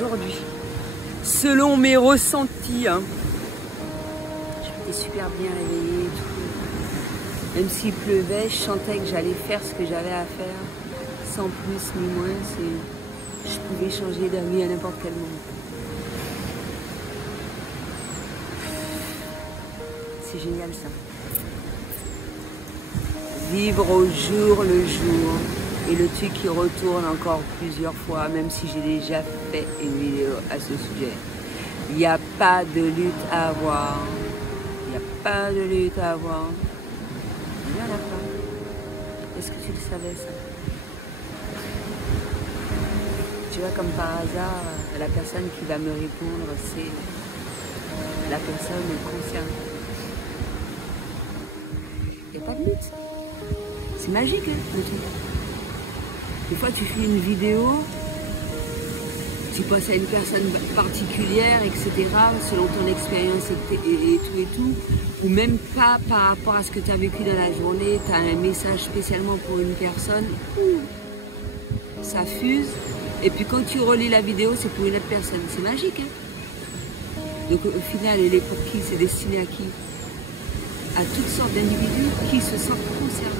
aujourd'hui. Selon mes ressentis, hein. J'étais super bien réveillée et tout. Même s'il pleuvait, je sentais que j'allais faire ce que j'avais à faire, sans plus ni moins. Je pouvais changer d'avis à n'importe quel moment. C'est génial ça. Vivre au jour le jour. Et le truc qui retourne encore plusieurs fois, même si j'ai déjà fait une vidéo à ce sujet. Il n'y a pas de lutte à avoir. Il n'y a pas de lutte à avoir. Il n'y en a pas. Est-ce que tu le savais ça? Tu vois, comme par hasard, la personne qui va me répondre, c'est la personne concernée. Il n'y a pas de lutte. C'est magique, hein, le truc. Des fois, tu fais une vidéo, tu passes à une personne particulière, etc., selon ton expérience et tout, ou même pas par rapport à ce que tu as vécu dans la journée, tu as un message spécialement pour une personne, ça fuse, et puis quand tu relis la vidéo, c'est pour une autre personne. C'est magique, hein? Donc au final, elle est pour qui? C'est destiné à qui? À toutes sortes d'individus qui se sentent concernés.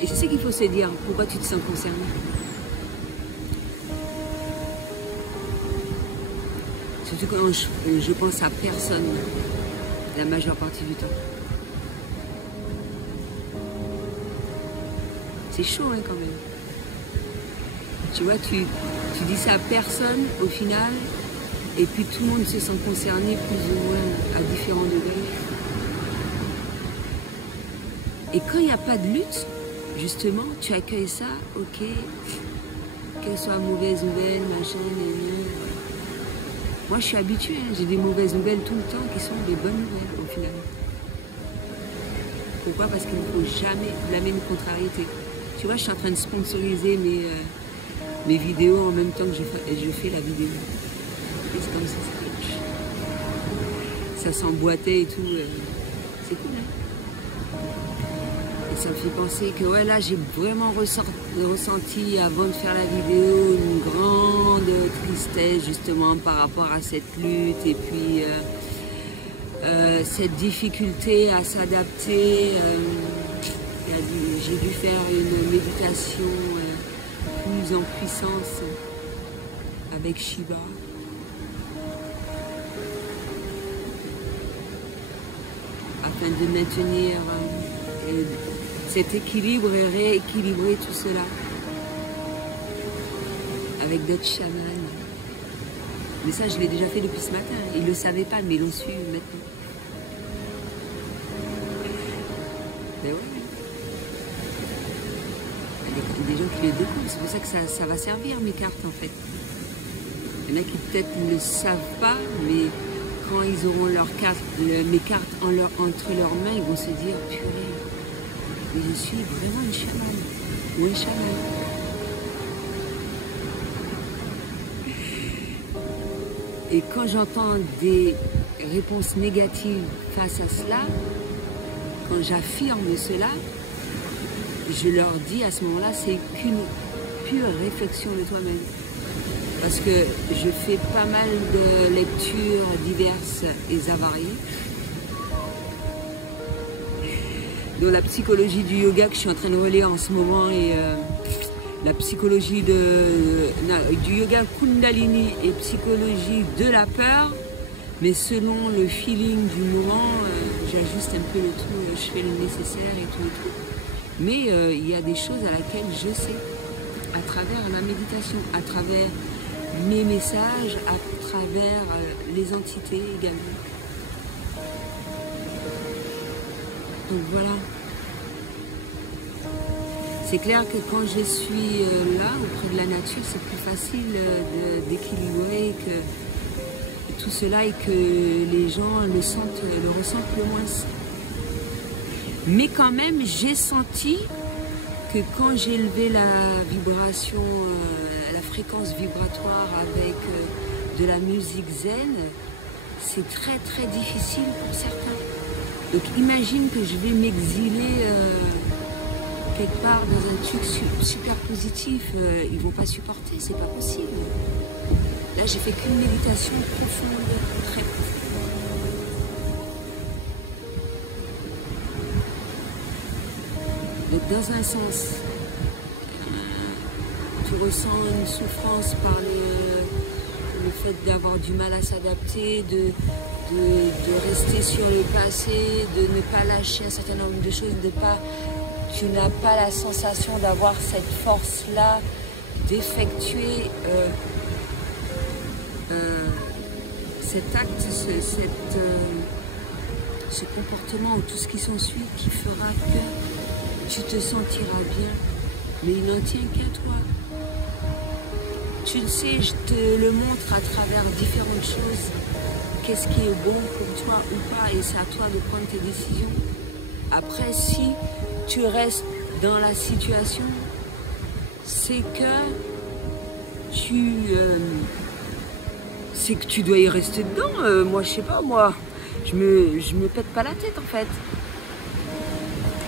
Et c'est ce qu'il faut se dire, pourquoi tu te sens concerné. Surtout quand je pense à personne, la majeure partie du temps. C'est chaud, hein, quand même. Tu vois, tu dis ça à personne, au final, et puis tout le monde se sent concerné plus ou moins à différents degrés. Et quand il n'y a pas de lutte, justement, tu accueilles ça, ok, qu'elle soit mauvaise nouvelle, machin, moi je suis habituée, hein, j'ai des mauvaises nouvelles tout le temps qui sont des bonnes nouvelles au final. Pourquoi? Parce qu'il ne faut jamais blâmer une contrariété. Tu vois, je suis en train de sponsoriser mes vidéos en même temps que je fais la vidéo. Et c'est comme ça s'emboîtait et tout, c'est cool, hein. Ça me fait penser que ouais, là j'ai vraiment ressenti avant de faire la vidéo une grande tristesse justement par rapport à cette lutte et puis cette difficulté à s'adapter. J'ai dû faire une méditation plus en puissance avec Shiva. Afin de maintenir cet équilibre et rééquilibrer tout cela avec d'autres chamans. Mais ça, je l'ai déjà fait depuis ce matin. Ils ne le savaient pas, mais ils l'ont su maintenant. Mais ouais. Il y a des gens qui le découvrent. C'est pour ça que ça va servir, mes cartes, en fait. Il y en a qui peut-être ne le savent pas, mais quand ils auront mes cartes entre leurs mains, ils vont se dire, purée, mais je suis vraiment une chamane ou un chaman. Et quand j'entends des réponses négatives face à cela, quand j'affirme cela, je leur dis à ce moment-là, c'est qu'une pure réflexion de toi-même. Parce que je fais pas mal de lectures diverses et avariées. Dans la psychologie du yoga que je suis en train de relire en ce moment et la psychologie du yoga Kundalini et psychologie de la peur, mais selon le feeling du moment, j'ajuste un peu le tout, je fais le nécessaire et tout. Mais il y a des choses à laquelle je sais, à travers la méditation, à travers mes messages, à travers les entités également. Donc voilà. C'est clair que quand je suis là, auprès de la nature, c'est plus facile d'équilibrer que tout cela et que les gens le ressentent le moins. Mais quand même, j'ai senti que quand j'ai élevé la vibration, la fréquence vibratoire avec de la musique zen, c'est très très difficile pour certains. Donc imagine que je vais m'exiler quelque part dans un truc super positif, ils vont pas supporter, c'est pas possible. Là, j'ai fait qu'une méditation profonde, très profonde. Donc, dans un sens, tu ressens une souffrance par le fait d'avoir du mal à s'adapter, de rester sur le passé, de ne pas lâcher un certain nombre de choses, tu n'as pas la sensation d'avoir cette force-là d'effectuer cet acte, ce comportement ou tout ce qui s'ensuit qui fera que tu te sentiras bien, mais il n'en tient qu'à toi. Tu le sais, je te le montre à travers différentes choses. Qu'est-ce qui est bon pour toi ou pas, et c'est à toi de prendre tes décisions. Après, si tu restes dans la situation, c'est que tu dois y rester dedans. Moi, je sais pas, moi, je me pète pas la tête en fait.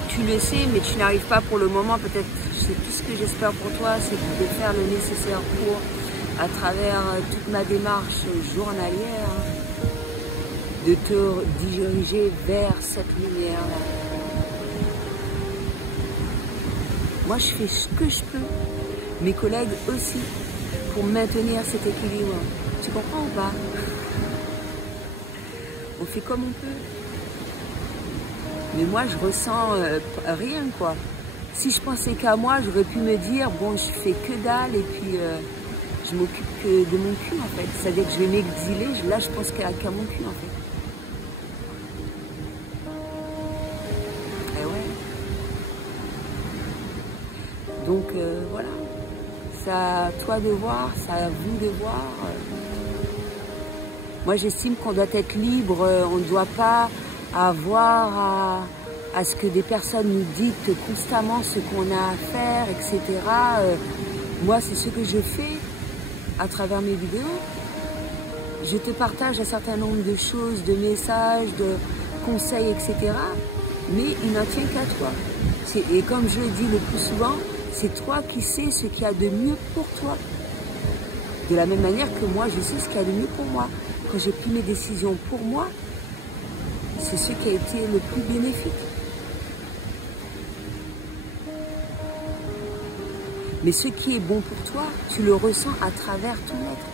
Tu le sais, mais tu n'arrives pas pour le moment. Peut-être, c'est tout ce que j'espère pour toi, c'est de faire le nécessaire pour, à travers toute ma démarche journalière, de te diriger vers cette lumière-là. Moi, je fais ce que je peux, mes collègues aussi, pour maintenir cet équilibre. Tu comprends ou pas? On fait comme on peut. Mais moi, je ressens rien, quoi. Si je pensais qu'à moi, j'aurais pu me dire, bon, je fais que dalle, et puis je m'occupe que de mon cul, en fait. C'est-à-dire que je vais m'exiler, là, je pense qu'à mon cul, en fait. Et ouais. Donc, voilà. C'est à toi de voir, c'est à vous de voir. Moi, j'estime qu'on doit être libre, on ne doit pas avoir à ce que des personnes nous dictent constamment ce qu'on a à faire, etc. Moi, c'est ce que je fais à travers mes vidéos. Je te partage un certain nombre de choses, de messages, de conseils, etc. Mais il n'en tient qu'à toi. Et comme je le dis le plus souvent, c'est toi qui sais ce qu'il y a de mieux pour toi. De la même manière que moi, je sais ce qu'il y a de mieux pour moi. Quand j'ai pris mes décisions pour moi, c'est ce qui a été le plus bénéfique. Mais ce qui est bon pour toi, tu le ressens à travers ton être.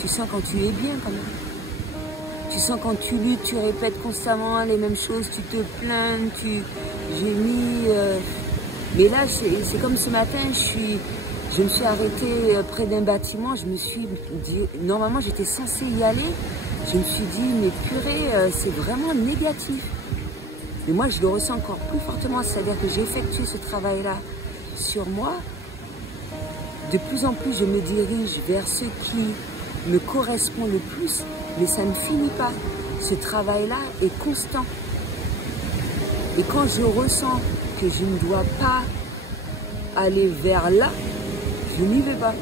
Tu sens quand tu es bien quand même. Tu sens quand tu luttes, tu répètes constamment les mêmes choses, tu te plains, tu gémis. Mais là, c'est comme ce matin, je me suis arrêtée près d'un bâtiment, je me suis dit, normalement j'étais censée y aller, je me suis dit, mais purée, c'est vraiment négatif. Mais moi, je le ressens encore plus fortement, c'est-à-dire que j'ai effectué ce travail-là sur moi. De plus en plus, je me dirige vers ce qui me correspond le plus, mais ça ne finit pas. Ce travail-là est constant. Et quand je ressens que je ne dois pas aller vers là, je n'y vais pas.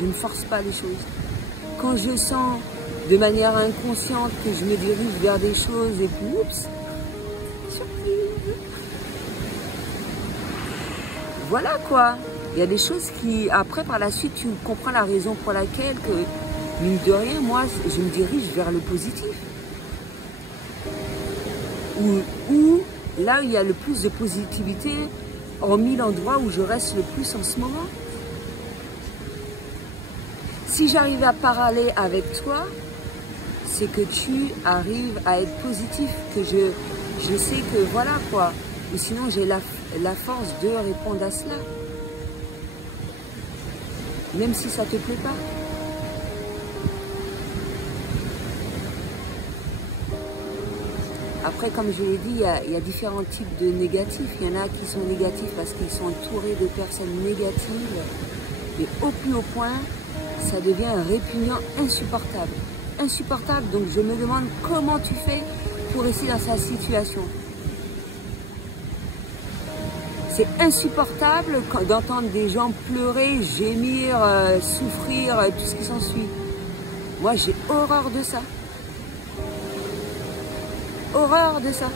Je ne force pas les choses. Quand je sens de manière inconsciente que je me dirige vers des choses et puis oups, surprise. Voilà quoi. Il y a des choses qui, après par la suite, tu comprends la raison pour laquelle que, mine de rien, moi, je me dirige vers le positif. Ou là où il y a le plus de positivité, hormis l'endroit où je reste le plus en ce moment. Si j'arrive à parler avec toi, c'est que tu arrives à être positif, que je sais que voilà quoi. Ou sinon j'ai la force de répondre à cela. Même si ça ne te plaît pas. Après, comme je l'ai dit, il y a différents types de négatifs. Il y en a qui sont négatifs parce qu'ils sont entourés de personnes négatives. Mais au plus haut point, ça devient répugnant, insupportable. Insupportable, donc je me demande comment tu fais pour rester dans sa situation. C'est insupportable d'entendre des gens pleurer, gémir, souffrir, tout ce qui s'ensuit. Moi, j'ai horreur de ça. Horreur de ça.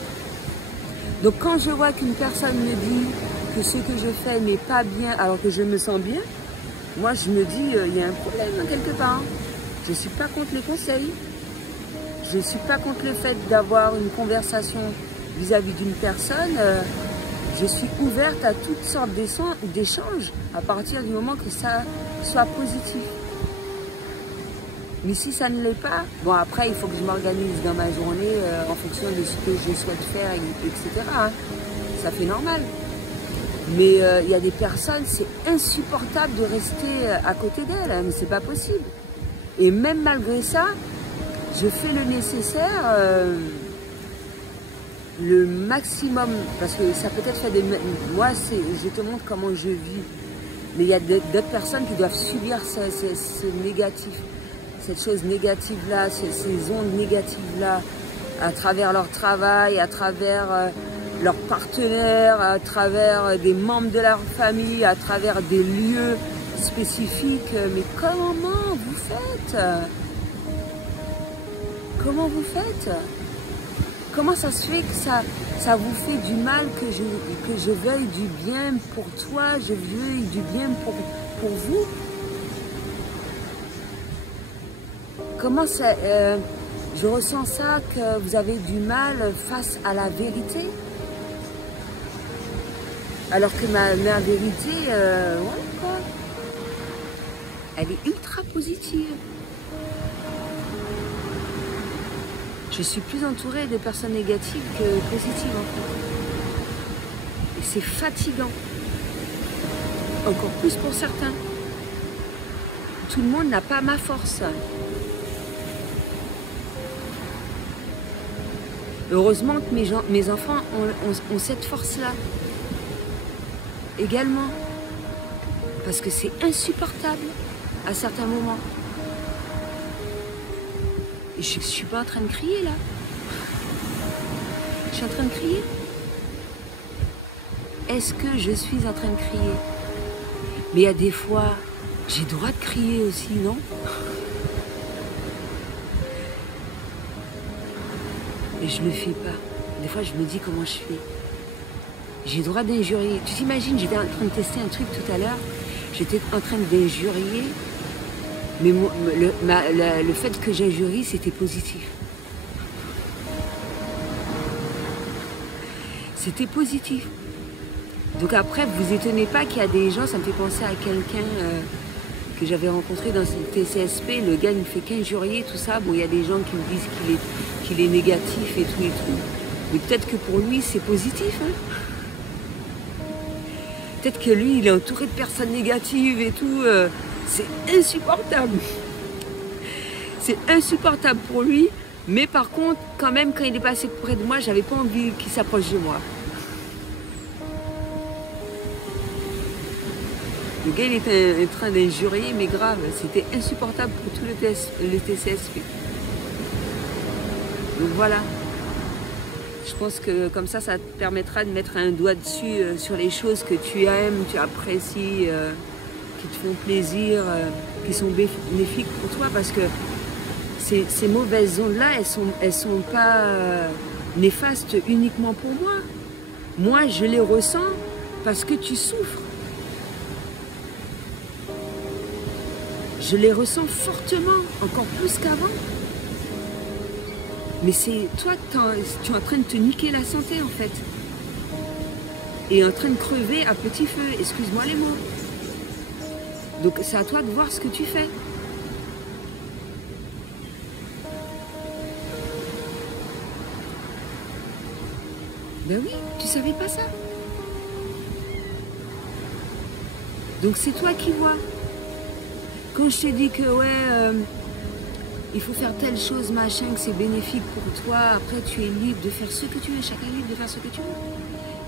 Donc quand je vois qu'une personne me dit que ce que je fais n'est pas bien alors que je me sens bien, moi je me dis il y a un problème quelque part. Je ne suis pas contre les conseils. Je ne suis pas contre le fait d'avoir une conversation vis-à-vis d'une personne. Je suis ouverte à toutes sortes d'échanges à partir du moment que ça soit positif. Mais si ça ne l'est pas, bon après il faut que je m'organise dans ma journée en fonction de ce que je souhaite faire, etc. Hein. Ça fait normal. Mais il y a des personnes, c'est insupportable de rester à côté d'elles, hein, mais c'est pas possible. Et même malgré ça, je fais le nécessaire, le maximum, parce que ça peut être fait des... Moi, je te montre comment je vis. Mais il y a d'autres personnes qui doivent subir ce négatif, cette chose négative-là, ces ondes négatives-là, à travers leur travail, à travers leurs partenaires, à travers des membres de leur famille, à travers des lieux spécifiques. Mais comment vous faites? Comment vous faites? Comment ça se fait que ça vous fait du mal, que je veuille du bien pour toi, je veuille du bien pour vous? Comment ça... je ressens ça, que vous avez du mal face à la vérité? Alors que ma vérité, ouais, quoi. Elle est ultra positive. Je suis plus entourée de personnes négatives que positives en fait. Et c'est fatigant. Encore plus pour certains. Tout le monde n'a pas ma force. Heureusement que mes enfants ont cette force-là. Également. Parce que c'est insupportable à certains moments. Et je ne suis pas en train de crier là. Je suis en train de crier. Est-ce que je suis en train de crier? Mais il y a des fois, j'ai le droit de crier aussi, non? Et je ne le fais pas. Des fois, je me dis comment je fais. J'ai le droit d'injurier. Tu t'imagines, j'étais en train de tester un truc tout à l'heure. J'étais en train d'injurier. Mais le fait que j'injurie, c'était positif. C'était positif. Donc après, vous étonnez pas qu'il y a des gens, ça me fait penser à quelqu'un que j'avais rencontré dans ce TCSP. Le gars ne fait qu'injurier, tout ça. Bon, il y a des gens qui me disent qu'il est négatif et tout et tout. Mais peut-être que pour lui, c'est positif. Hein. Peut-être que lui, il est entouré de personnes négatives et tout. C'est insupportable. C'est insupportable pour lui. Mais par contre, quand même, quand il est passé près de moi, j'avais pas envie qu'il s'approche de moi. Le gars, il était en train d'injurier, mais grave. C'était insupportable pour tout le TCSP. Donc voilà. Je pense que comme ça te permettra de mettre un doigt dessus sur les choses que tu aimes, tu apprécies, qui te font plaisir, qui sont bénéfiques pour toi. Parce que ces mauvaises ondes-là, elles sont pas néfastes uniquement pour moi. Moi, je les ressens parce que tu souffres. Je les ressens fortement, encore plus qu'avant. Mais c'est toi, tu es en train de te niquer la santé en fait. Et en train de crever à petit feu, excuse-moi les mots. Donc c'est à toi de voir ce que tu fais. Ben oui, tu savais pas ça. Donc c'est toi qui vois. Quand je t'ai dit que ouais, il faut faire telle chose, machin, que c'est bénéfique pour toi, après tu es libre de faire ce que tu veux, chacun est libre de faire ce que tu veux.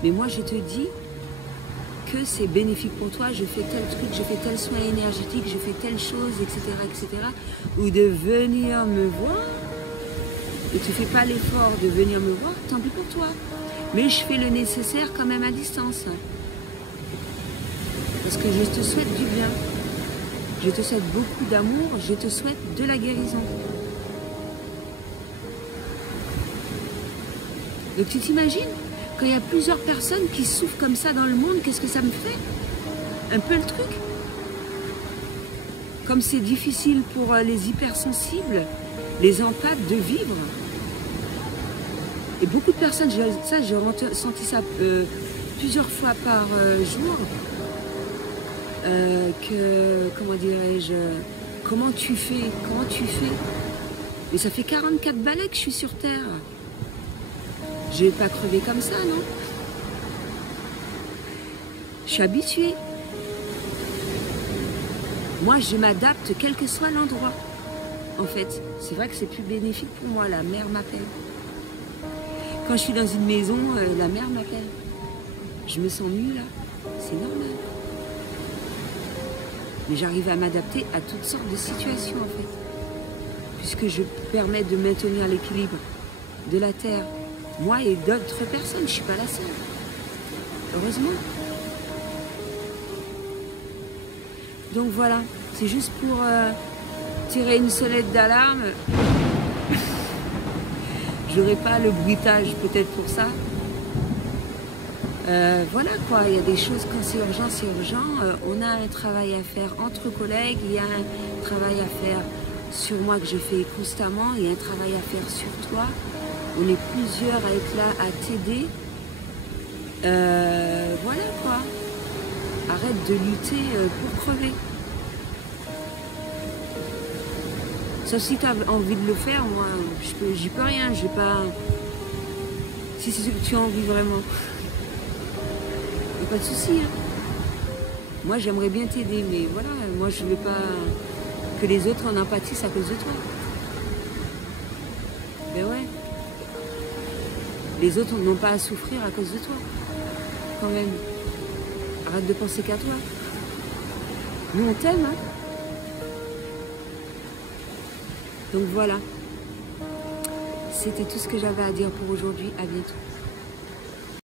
Mais moi je te dis que c'est bénéfique pour toi, je fais tel truc, je fais tel soin énergétique, je fais telle chose, etc., etc. Ou de venir me voir, et tu fais pas l'effort de venir me voir, tant pis pour toi. Mais je fais le nécessaire quand même à distance. Parce que je te souhaite du bien. Je te souhaite beaucoup d'amour, je te souhaite de la guérison. Donc tu t'imagines? Quand il y a plusieurs personnes qui souffrent comme ça dans le monde, qu'est-ce que ça me fait? Un peu le truc. Comme c'est difficile pour les hypersensibles, les empathes de vivre. Et beaucoup de personnes, j'ai ressenti ça plusieurs fois par jour, comment dirais-je, comment tu fais, mais ça fait 44 balais que je suis sur Terre. Je vais pas crever comme ça, non? Je suis habituée. Moi, je m'adapte quel que soit l'endroit. En fait, c'est vrai que c'est plus bénéfique pour moi. La mer m'appelle. Quand je suis dans une maison, la mer m'appelle. Je me sens nue là. C'est normal. Mais j'arrive à m'adapter à toutes sortes de situations en fait. Puisque je permets de maintenir l'équilibre de la Terre. Moi et d'autres personnes, je ne suis pas la seule. Heureusement. Donc voilà, c'est juste pour tirer une sonnette d'alarme. Je n'aurai pas le bruitage peut-être pour ça. Voilà quoi, il y a des choses, quand c'est urgent, c'est urgent. On a un travail à faire entre collègues, il y a un travail à faire sur moi que je fais constamment, il y a un travail à faire sur toi. On est plusieurs à être là, à t'aider. Voilà quoi. Arrête de lutter pour crever. Sauf si tu as envie de le faire, moi, j'y peux rien, je vais pas... Si c'est ce que tu as envie vraiment. Il n'y a pas de souci. Hein. Moi, j'aimerais bien t'aider, mais voilà, moi, je ne veux pas que les autres en empathissent à cause de toi. Mais ouais. Les autres n'ont pas à souffrir à cause de toi. Quand même. Arrête de penser qu'à toi. Nous, on t'aime, hein. Donc voilà. C'était tout ce que j'avais à dire pour aujourd'hui. À bientôt.